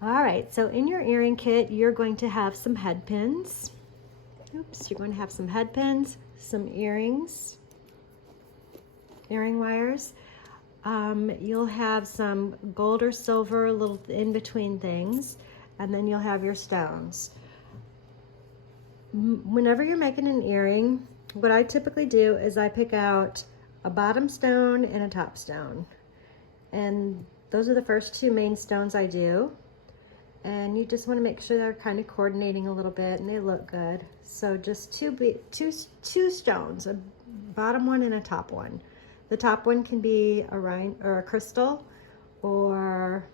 All right, so in your earring kit, you're going to have some head pins. Oops, you're going to have some head pins, some earrings, earring wires. You'll have some gold or silver little in between things, and then you'll have your stones. Whenever you're making an earring, what I typically do is I pick out a bottom stone and a top stone. And those are the first two main stones I do. And you just want to make sure they're kind of coordinating a little bit and they look good. So just two stones, a bottom one and a top one. The top one can be a rhine or a crystal, or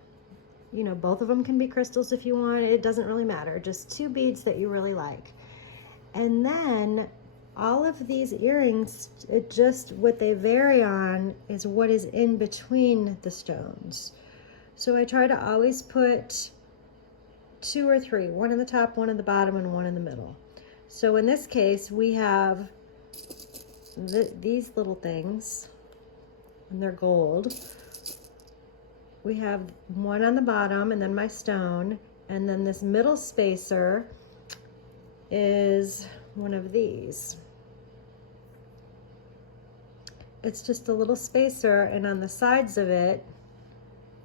both of them can be crystals if you want. It doesn't really matter. Just two beads that you really like. And then all of these earrings, what they vary on is what is in between the stones. So I try to always put two or three, one in the top, one in the bottom, and one in the middle. So in this case, we have these little things, and they're gold. We have one on the bottom, and then my stone, and then this middle spacer is one of these. It's just a little spacer, and on the sides of it,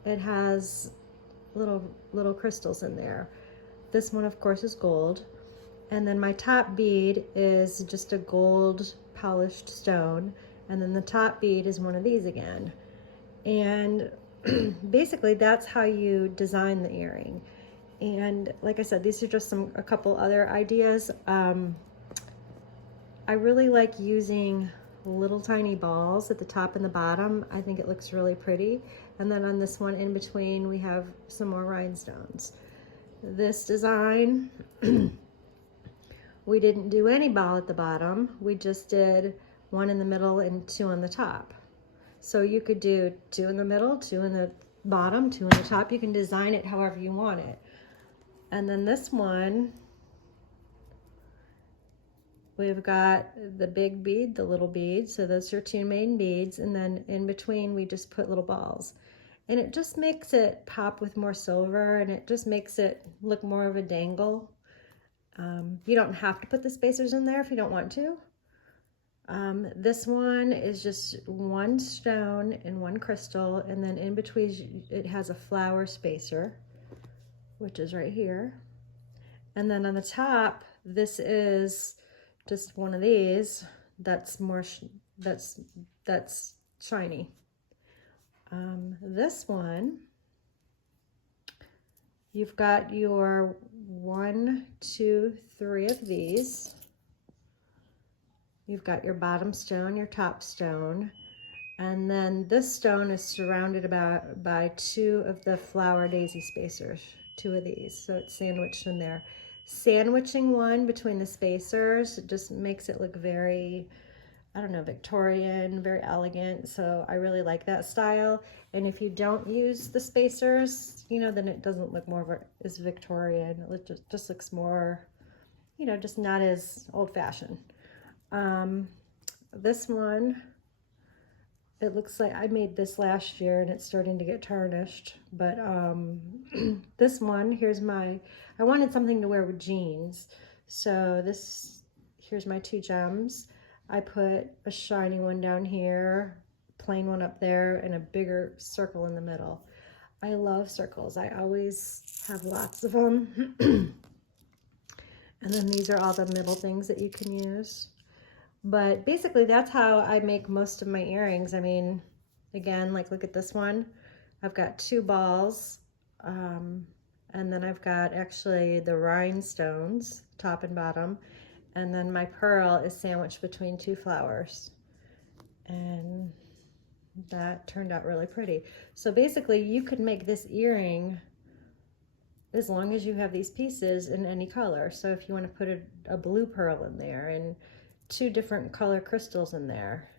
it has little crystals in there. This one, of course, is gold. And then my top bead is just a gold polished stone. And then the top bead is one of these again. And basically that's how you design the earring. And like I said, these are just a couple other ideas. I really like using little tiny balls at the top and the bottom. I think it looks really pretty. And then on this one in between, we have some more rhinestones. This design, we didn't do any ball at the bottom. We just did one in the middle and two on the top. So you could do two in the middle, two in the bottom, two in the top. You can design it however you want it. And then this one, we've got the big bead, the little bead. So those are two main beads. And then in between, we just put little balls. And it just makes it pop with more silver, and it just makes it look more of a dangle. You don't have to put the spacers in there if you don't want to. This one is just one stone and one crystal, and then in between it has a flower spacer, which is right here. And then on the top, this is just one of these that's more that's shiny. This one, you've got your 1, 2, 3 of these. You've got your bottom stone, your top stone, and then this stone is surrounded by two of the flower daisy spacers, two of these, so it's sandwiched in there. Sandwiching one between the spacers just makes it look very, I don't know, Victorian, very elegant. So I really like that style. And if you don't use the spacers, then it doesn't look more as Victorian. It just looks more, just not as old-fashioned. This one, it looks like I made this last year and it's starting to get tarnished. But this one, I wanted something to wear with jeans. So here's my two gems. I put a shiny one down here, plain one up there, and a bigger circle in the middle. I love circles. I always have lots of them. And then these are all the middle things that you can use. But basically that's how I make most of my earrings. I mean, again, like look at this one. I've got two balls, and then I've got actually the rhinestones, top and bottom. And then my pearl is sandwiched between two flowers. And that turned out really pretty. So basically you could make this earring as long as you have these pieces in any color. So if you want to put a blue pearl in there and two different color crystals in there,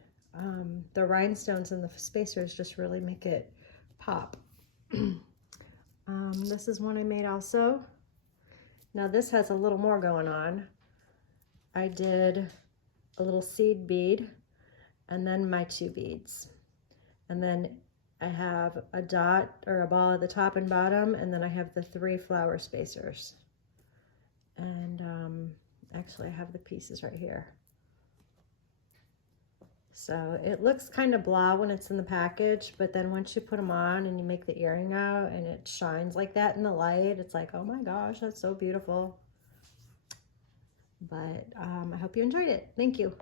the rhinestones and the spacers just really make it pop. This is one I made also. Now this has a little more going on. I did a little seed bead and then my two beads. And then I have a dot or a ball at the top and bottom, and then I have the 3 flower spacers. And actually I have the pieces right here. So it looks kind of blah when it's in the package, but then once you put them on and you make the earring out and it shines like that in the light, it's like, oh my gosh, that's so beautiful. But I hope you enjoyed it. Thank you.